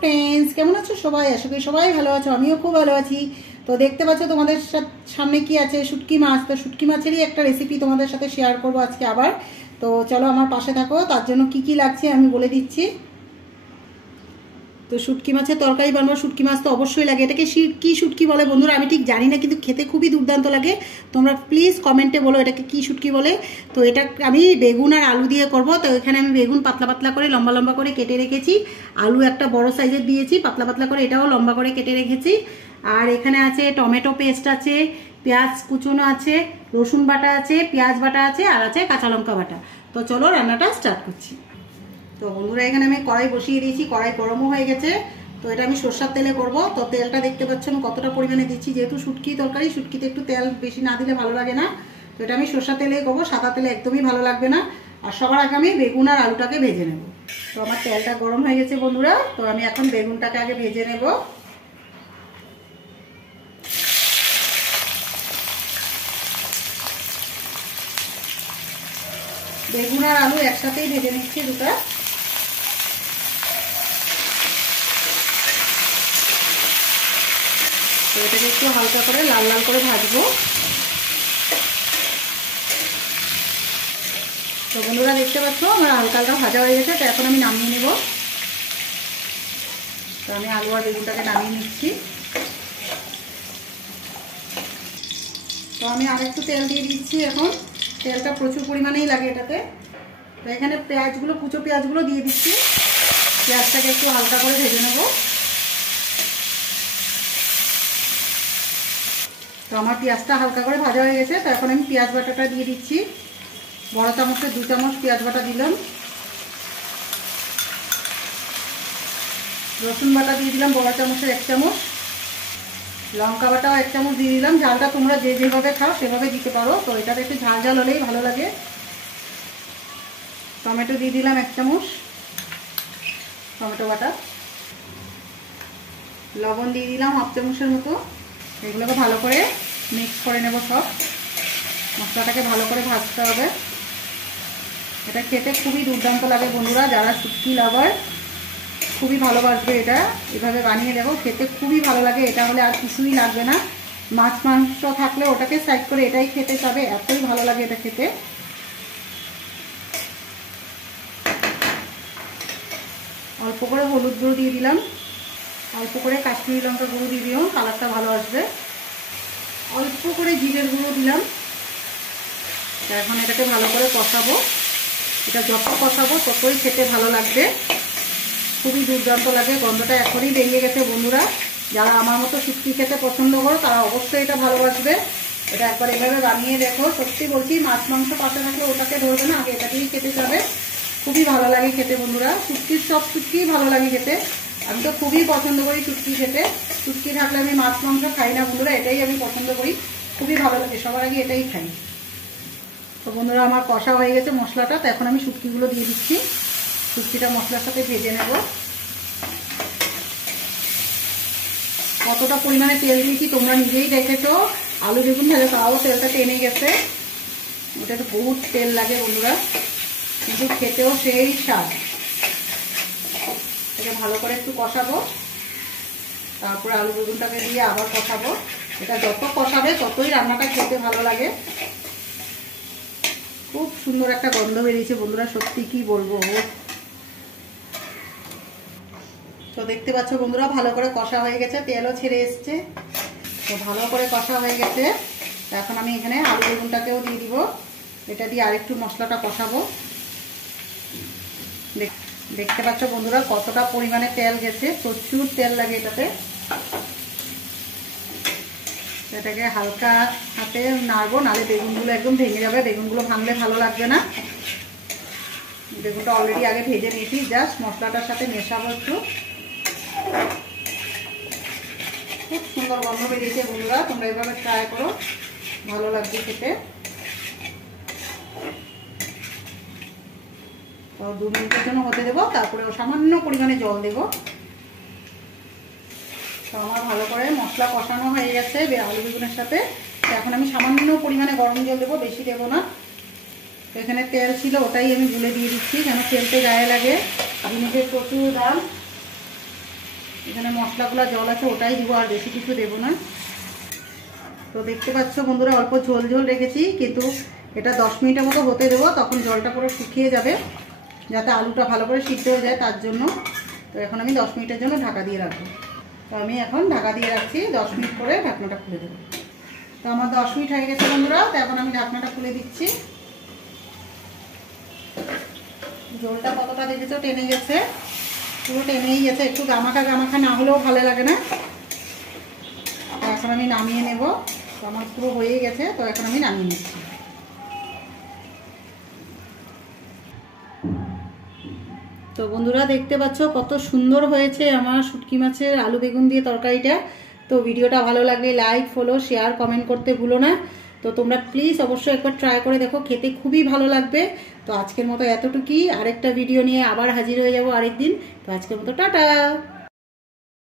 Friends केमन आछो सबाई आशा करी सबाई भालो आछो आमिओ खूब भालो आछि। तो देखते पाच्छो तोमादेर सामने कि आछे शुटकी माछ। तो शुटकी माछेरই একটা রেসিপি তোমাদের সাথে শেয়ার করব আজকে আবার। তো চলো আমার পাশে থাকো, তার জন্য কি কি লাগছে আমি বলে দিচ্ছি। তো শুটকি মাছের তরকারি বানাবো, শুটকি মাছ তো অবশ্যই লাগে। এটাকে কি শুটকি বলে বন্ধুরা আমি ঠিক জানি না, কিন্তু খেতে খুবই দুর্দান্ত লাগে। তোমরা প্লিজ কমেন্টে বলো এটাকে কি শুটকি বলে। তো এটা আমি বেগুন আর আলু দিয়ে করব। তো এখানে আমি বেগুন পাতলা পাতলা করে লম্বা লম্বা করে কেটে রেখেছি, আলু একটা বড় সাইজের দিয়েছি পাতলা পাতলা করে, এটাও লম্বা করে কেটে রেখেছি। আর এখানে আছে টমেটো পেস্ট আছে, পেঁয়াজ কুচনো আছে, রসুন বাটা আছে, পেঁয়াজ বাটা আছে, আর আছে কাঁচা লঙ্কা বাটা। তো চলো রান্নাটা স্টার্ট করছি। তো বন্ধুরা এখানে আমি কড়াই বসিয়ে দিয়েছি, কড়াই গরমও হয়ে গেছে। তো এটা আমি সরষের তেলে করব। তো তেলটা দেখতে পাচ্ছ আমি কতটা পরিমাণে দিচ্ছি, যেহেতু শুটকি তরকারি, শুটকিতে একটু তেল বেশি না দিলে ভালো লাগে না। তো এটা আমি সরষের তেলেই করবো, সাদা তেলে একদমই ভালো লাগবে না। আর সবার আগে আমি বেগুন আর আলুটাকে ভেজে নেব। তো আমার তেলটা গরম হয়ে গেছে বন্ধুরা। তো আমি এখন বেগুনটাকে আগে ভেজে নেব। বেগুন আর আলু একসাথেই ভেজে নিচ্ছি দুটা। তো এটাকে একটু হালকা করে লাল লাল করে ভাজবো। তো বন্ধুরা দেখতে পাচ্ছ আমার হালকা হালকা ভাজা হয়ে গেছে। তো এখন আমি নামিয়ে নেব। তো আমি আলু আর বেগুনটাকে নামিয়ে নিচ্ছি। তো আমি আরেকটু তেল দিয়ে দিচ্ছি। এখন তেলটা প্রচুর পরিমাণেই লাগে এটাতে। তো এখানে পেঁয়াজগুলো, কুচো পেঁয়াজগুলো দিয়ে দিচ্ছি। পেঁয়াজটাকে একটু হালকা করে ভেজে নেব। তো আমার পেঁয়াজটা হালকা করে ভাজা হয়ে গেছে। তো এখন আমি পেঁয়াজ বাটাটা দিয়ে দিচ্ছি। বড় চামচের 2 চামচ পেঁয়াজ বাটা দিলাম। রসুন বাটা দিয়ে দিলাম বড় চামচের 1 চামচ। লঙ্কা বাটাও 1 চামচ দিয়ে দিলাম। ঝালটা তোমরা যে যেভাবে খাও সেভাবে দিতে পারো। তো এটাতে একটু ঝাল ঝাল হলেই ভালো লাগে। টমেটো দিয়ে দিলাম 1 চামচ, টমেটো বাটা। লবণ দিয়ে দিলাম 1/2 চামচের মতো। এগুলোকে ভালো করে মিক্স করে নেব। সব মশলাটাকে ভালো করে ভাজতে হবে। এটা খেতে খুবই দুর্দান্ত লাগে বন্ধুরা, যারা শুটকি লাভার খুবই ভালোবাসবে। এটা এভাবে বানিয়ে দেখো, খেতে খুবই ভালো লাগে। এটা হলে আর কিছুই লাগবে না। মাছ মাংস থাকলে ওটাকে সাইড করে এটাই খেতে চাবে, এতই ভালো লাগে এটা খেতে। অল্প করে হলুদ গুঁড়ো দিয়ে দিলাম, অল্প করে কাশ্মীরি লঙ্কা গুঁড়ো দিয়ে দিলাম, কালারটা ভালো আসবে। অল্প করে জিরের গুঁড়ো দিলাম। এখন এটাকে ভালো করে কষাবো। এটা যত কষাবো ততই খেতে ভালো লাগবে, খুবই দুর্দান্ত লাগে। গন্ধটা এখনই বেরিয়ে গেছে বন্ধুরা। যারা আমার মতো শুটকি খেতে পছন্দ করো তারা অবশ্যই এটা ভালোবাসবে। এটা একবার এভাবে বানিয়ে দেখো। সত্যি বলছি, মাছ মাংস পাশে থাকলে ওটাকে ধরবে না, আগে এটাকেই খেতে যাবে। খুবই ভালো লাগে খেতে বন্ধুরা। শুটকির সব শুটকিই ভালো লাগে খেতে। আমি তো খুবই পছন্দ করি শুটকি খেতে। শুটকি থাকলে আমি মাছ মাংস খাই না বন্ধুরা, এটাই আমি পছন্দ করি, খুবই ভালো লাগে। সবার আগে এটাই খাই। তো বন্ধুরা আমার কষা হয়ে গেছে মশলাটা। তো এখন আমি শুটকিগুলো দিয়ে দিচ্ছি। শুটকিটা মশলার সাথে ভেজে নেব। কতটা পরিমাণে তেল দিয়েছি তোমরা নিজেই দেখেছো। আলু বেগুন ভাজা তাও তেলটা টেনে গেছে। ওটা তো বহুত তেল লাগে বন্ধুরা, কিন্তু খেতেও সেই স্বাদ। এটা ভালো করে একটু কষাবো, তারপরে আলু বেগুনটাকে দিয়ে আবার কষাবো। এটা যত কষাবে ততই রান্নাটা খেতে ভালো লাগে। খুব সুন্দর একটা গন্ধ বেরিয়েছে বন্ধুরা, সত্যি কি বলবো। তো দেখতে পাচ্ছ বন্ধুরা ভালো করে কষা হয়ে গেছে, তেলও ছেড়ে এসছে। তো ভালো করে কষা হয়ে গেছে। এখন আমি এখানে আলু বেগুনটাকেও দিয়ে দিব। এটা দিয়ে আরেকটু মশলাটা কষাবো। দেখতে পাচ্ছ বন্ধুরা কতটা পরিমাণে তেল গেছে, প্রচুর তেল লাগে এটাতে। এটাকে হালকা হাতে নাড়বো, নাহলে বেগুনগুলো একদম ভেঙে যাবে। বেগুনগুলো ভাঙলে ভালো লাগবে না। বেগুনটা অলরেডি আগে ভেজে নিয়েছি, জাস্ট মশলাটার সাথে মেশাবো একটু। খুব সুন্দর গন্ধ বেরিয়েছে বন্ধুরা, তোমরা এভাবে ট্রাই করো, ভালো লাগবে খেতে। তো 2 মিনিটের জন্য হতে দেবো, তারপরে সামান্য পরিমাণে জল দেবো। তো আমার ভালো করে মশলা কষানো হয়ে গেছে আলু বেগুনের সাথে। এখন আমি সামান্য পরিমাণে গরম জল দেবো, বেশি দেবো না। এখানে তেল ছিল, ওটাই আমি গুলে দিয়ে দিচ্ছি, যেন তেলতে গায়ে লাগে। জিনিসের প্রচুর দাম। এখানে মশলাগুলো জল আছে, ওটাই দিব, আর বেশি কিছু দেবো না। তো দেখতে পাচ্ছ বন্ধুরা, অল্প ঝোল ঝোল রেখেছি, কিন্তু এটা 10 মিনিটের মতো হতে দেবো, তখন জলটা পুরো শুকিয়ে যাবে, যাতে আলুটা ভালো করে সিদ্ধ হয়ে যায় তার জন্য। তো এখন আমি 10 মিনিটের জন্য ঢাকা দিয়ে রাখবো। তো আমি এখন ঢাকা দিয়ে রাখছি, 10 মিনিট করে ঢাকনাটা খুলে দেবো। তো আমার 10 মিনিট হয়ে গেছে বন্ধুরা, তো এখন আমি ঢাকনাটা খুলে দিচ্ছি। ঝোলটা কতটা দেখেছো, টেনে গেছে, পুরো টেনেই গেছে, একটু গামাখা গামাখা না হলেও ভালো লাগে না। তো এখন আমি নামিয়ে নেব। তো আমার পুরো হয়ে গেছে, তো এখন আমি নামিয়ে নিচ্ছি। তো বন্ধুরা দেখতে পাচ্ছ কত সুন্দর হয়েছে আমার শুটকি মাছের আলু বেগুন দিয়ে তরকারিটা। তো ভিডিওটা ভালো লাগলে লাইক, ফলো, শেয়ার, কমেন্ট করতে ভুলো না। তো তোমরা প্লিজ অবশ্যই একবার ট্রাই করে দেখো, খেতে খুবই ভালো লাগবে। তো আজকের মতো এতটুকুই, আরেকটা ভিডিও নিয়ে আবার হাজির হয়ে যাব আরেকদিন। তো আজকের মতো টাটা।